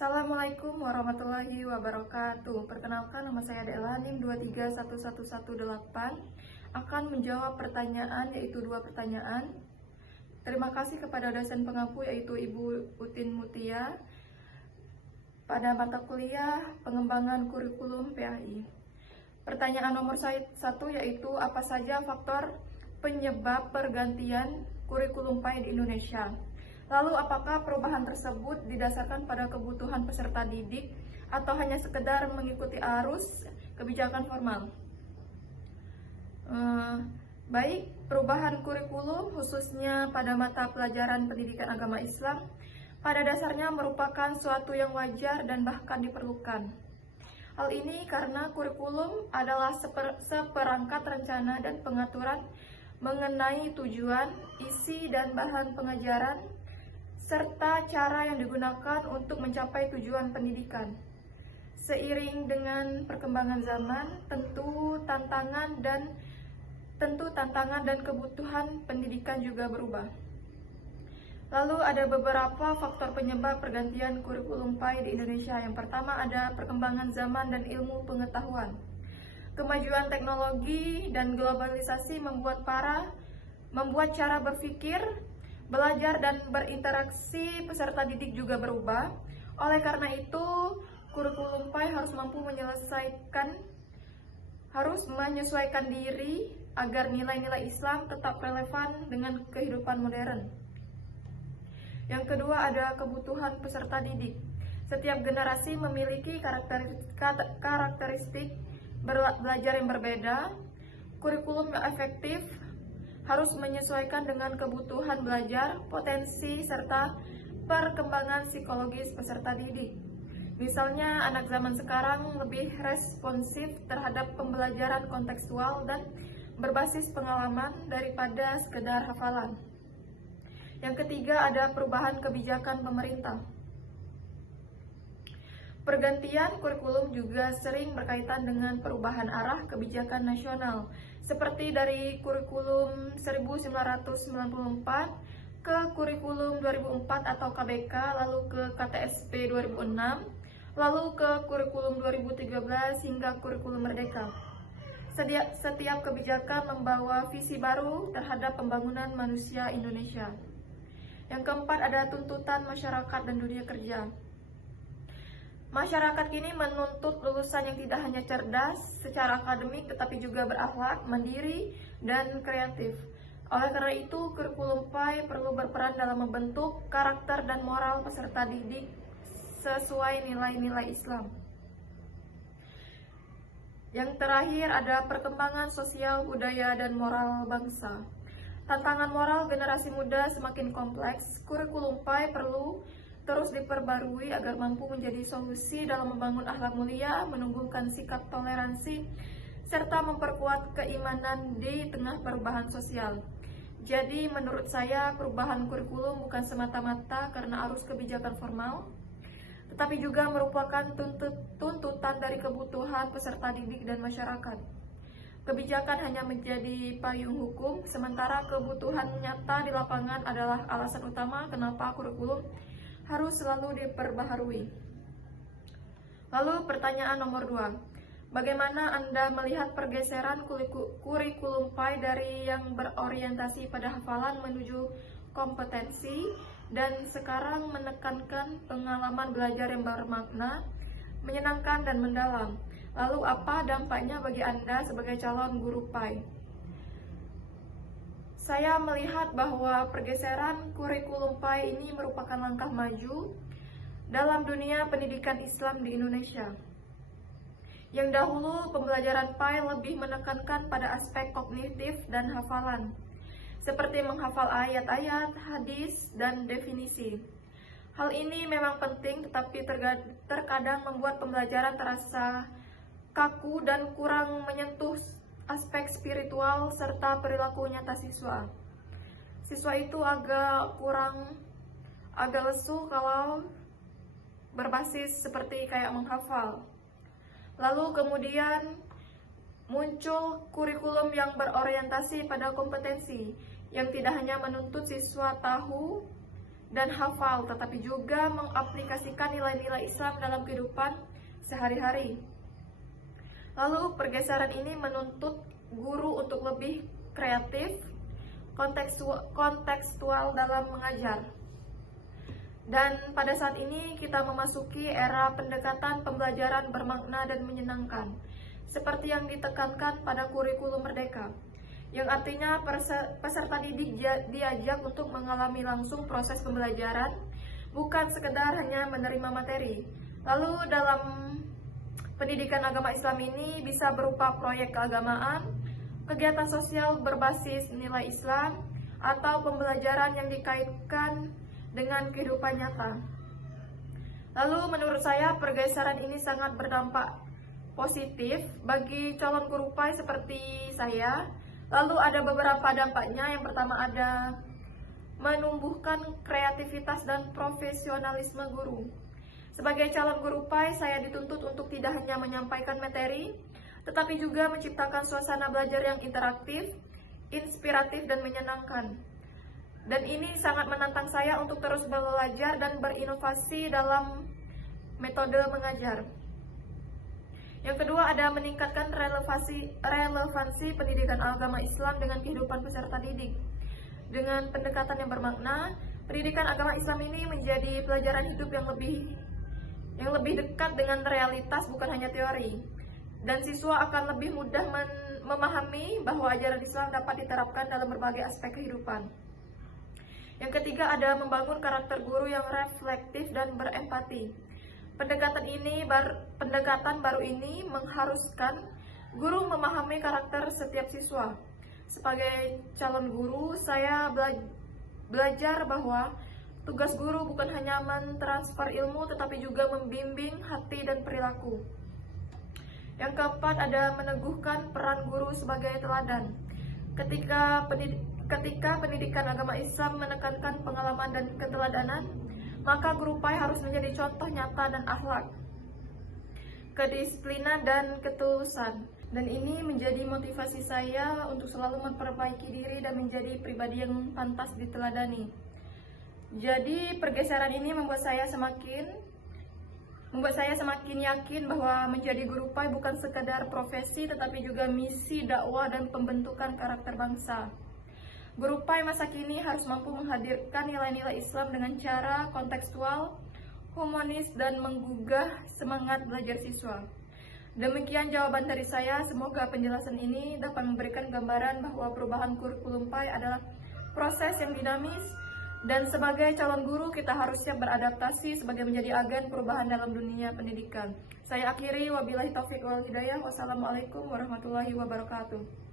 Assalamualaikum warahmatullahi wabarakatuh. Perkenalkan, nama saya Dela, NIM 2311118, akan menjawab pertanyaan, yaitu 2 pertanyaan. Terima kasih kepada dosen pengampu, yaitu Ibu Utin Mutia, pada mata kuliah pengembangan kurikulum PAI. Pertanyaan nomor 1 yaitu apa saja faktor penyebab pergantian kurikulum PAI di Indonesia? Lalu apakah perubahan tersebut didasarkan pada kebutuhan peserta didik atau hanya sekedar mengikuti arus kebijakan formal? Baik, perubahan kurikulum khususnya pada mata pelajaran pendidikan agama Islam pada dasarnya merupakan suatu yang wajar dan bahkan diperlukan. Hal ini karena kurikulum adalah seperangkat rencana dan pengaturan mengenai tujuan, isi, dan bahan pengajaran, serta cara yang digunakan untuk mencapai tujuan pendidikan. Seiring dengan perkembangan zaman, tentu tantangan dan kebutuhan pendidikan juga berubah. Lalu ada beberapa faktor penyebab pergantian kurikulum PAI di Indonesia. Yang pertama ada perkembangan zaman dan ilmu pengetahuan. Kemajuan teknologi dan globalisasi membuat cara berpikir, belajar, dan berinteraksi peserta didik juga berubah. Oleh karena itu, kurikulum PAI harus menyesuaikan diri agar nilai-nilai Islam tetap relevan dengan kehidupan modern. Yang kedua ada kebutuhan peserta didik. Setiap generasi memiliki karakteristik belajar yang berbeda. Kurikulum yang efektif harus menyesuaikan dengan kebutuhan belajar, potensi, serta perkembangan psikologis peserta didik. Misalnya, anak zaman sekarang lebih responsif terhadap pembelajaran kontekstual dan berbasis pengalaman daripada sekedar hafalan. Yang ketiga ada perubahan kebijakan pemerintah. Pergantian kurikulum juga sering berkaitan dengan perubahan arah kebijakan nasional, seperti dari kurikulum 1994 ke kurikulum 2004 atau KBK, lalu ke KTSP 2006, lalu ke kurikulum 2013 hingga kurikulum Merdeka. Setiap kebijakan membawa visi baru terhadap pembangunan manusia Indonesia. Yang keempat ada tuntutan masyarakat dan dunia kerja. Masyarakat kini menuntut lulusan yang tidak hanya cerdas secara akademik tetapi juga berakhlak, mandiri, dan kreatif. Oleh karena itu, kurikulum PAI perlu berperan dalam membentuk karakter dan moral peserta didik sesuai nilai-nilai Islam. Yang terakhir ada perkembangan sosial, budaya, dan moral bangsa. Tantangan moral generasi muda semakin kompleks. Kurikulum PAI perlu terus diperbarui agar mampu menjadi solusi dalam membangun akhlak mulia, menumbuhkan sikap toleransi, serta memperkuat keimanan di tengah perubahan sosial. Jadi menurut saya perubahan kurikulum bukan semata-mata karena arus kebijakan formal, tetapi juga merupakan tuntutan dari kebutuhan peserta didik dan masyarakat. Kebijakan hanya menjadi payung hukum, sementara kebutuhan nyata di lapangan adalah alasan utama kenapa kurikulum harus selalu diperbaharui. Lalu pertanyaan nomor 2. Bagaimana Anda melihat pergeseran kurikulum PAI dari yang berorientasi pada hafalan menuju kompetensi dan sekarang menekankan pengalaman belajar yang bermakna, menyenangkan, dan mendalam? Lalu apa dampaknya bagi Anda sebagai calon guru PAI? Saya melihat bahwa pergeseran kurikulum PAI ini merupakan langkah maju dalam dunia pendidikan Islam di Indonesia. Yang dahulu pembelajaran PAI lebih menekankan pada aspek kognitif dan hafalan, seperti menghafal ayat-ayat, hadis, dan definisi. Hal ini memang penting, tetapi terkadang membuat pembelajaran terasa kaku dan kurang menyentuh aspek spiritual serta perilaku nyata siswa. Siswa itu agak lesu kalau berbasis seperti kayak menghafal. Lalu kemudian muncul kurikulum yang berorientasi pada kompetensi, yang tidak hanya menuntut siswa tahu dan hafal, tetapi juga mengaplikasikan nilai-nilai Islam dalam kehidupan sehari-hari. Lalu pergeseran ini menuntut guru untuk lebih kreatif, kontekstual dalam mengajar. Dan pada saat ini kita memasuki era pendekatan pembelajaran bermakna dan menyenangkan, seperti yang ditekankan pada kurikulum Merdeka, yang artinya peserta didik diajak untuk mengalami langsung proses pembelajaran, bukan sekedar hanya menerima materi. Lalu dalam pendidikan agama Islam ini bisa berupa proyek keagamaan, kegiatan sosial berbasis nilai Islam, atau pembelajaran yang dikaitkan dengan kehidupan nyata. Lalu menurut saya pergeseran ini sangat berdampak positif bagi calon guru PAI seperti saya. Lalu ada beberapa dampaknya. Yang pertama ada menumbuhkan kreativitas dan profesionalisme guru. Sebagai calon guru PAI, saya dituntut untuk tidak hanya menyampaikan materi, tetapi juga menciptakan suasana belajar yang interaktif, inspiratif, dan menyenangkan. Dan ini sangat menantang saya untuk terus belajar dan berinovasi dalam metode mengajar. Yang kedua ada meningkatkan relevansi pendidikan agama Islam dengan kehidupan peserta didik. Dengan pendekatan yang bermakna, pendidikan agama Islam ini menjadi pelajaran hidup yang lebih dekat dengan realitas, bukan hanya teori. Dan siswa akan lebih mudah memahami bahwa ajaran Islam dapat diterapkan dalam berbagai aspek kehidupan. Yang ketiga ada membangun karakter guru yang reflektif dan berempati. Pendekatan baru ini mengharuskan guru memahami karakter setiap siswa. Sebagai calon guru, saya belajar bahwa tugas guru bukan hanya mentransfer ilmu, tetapi juga membimbing hati dan perilaku. Yang keempat ada meneguhkan peran guru sebagai teladan. Ketika pendidikan agama Islam menekankan pengalaman dan keteladanan, maka guru PAI harus menjadi contoh nyata dan akhlak, kedisiplinan, dan ketulusan. Dan ini menjadi motivasi saya untuk selalu memperbaiki diri dan menjadi pribadi yang pantas diteladani. Jadi pergeseran ini membuat saya semakin yakin bahwa menjadi guru PAI bukan sekadar profesi, tetapi juga misi dakwah dan pembentukan karakter bangsa. Guru PAI masa kini harus mampu menghadirkan nilai-nilai Islam dengan cara kontekstual, humanis, dan menggugah semangat belajar siswa. Demikian jawaban dari saya. Semoga penjelasan ini dapat memberikan gambaran bahwa perubahan kurikulum PAI adalah proses yang dinamis, dan sebagai calon guru kita harus siap beradaptasi sebagai menjadi agen perubahan dalam dunia pendidikan. Saya akhiri, wabillahi taufiq wal hidayah. Wassalamualaikum warahmatullahi wabarakatuh.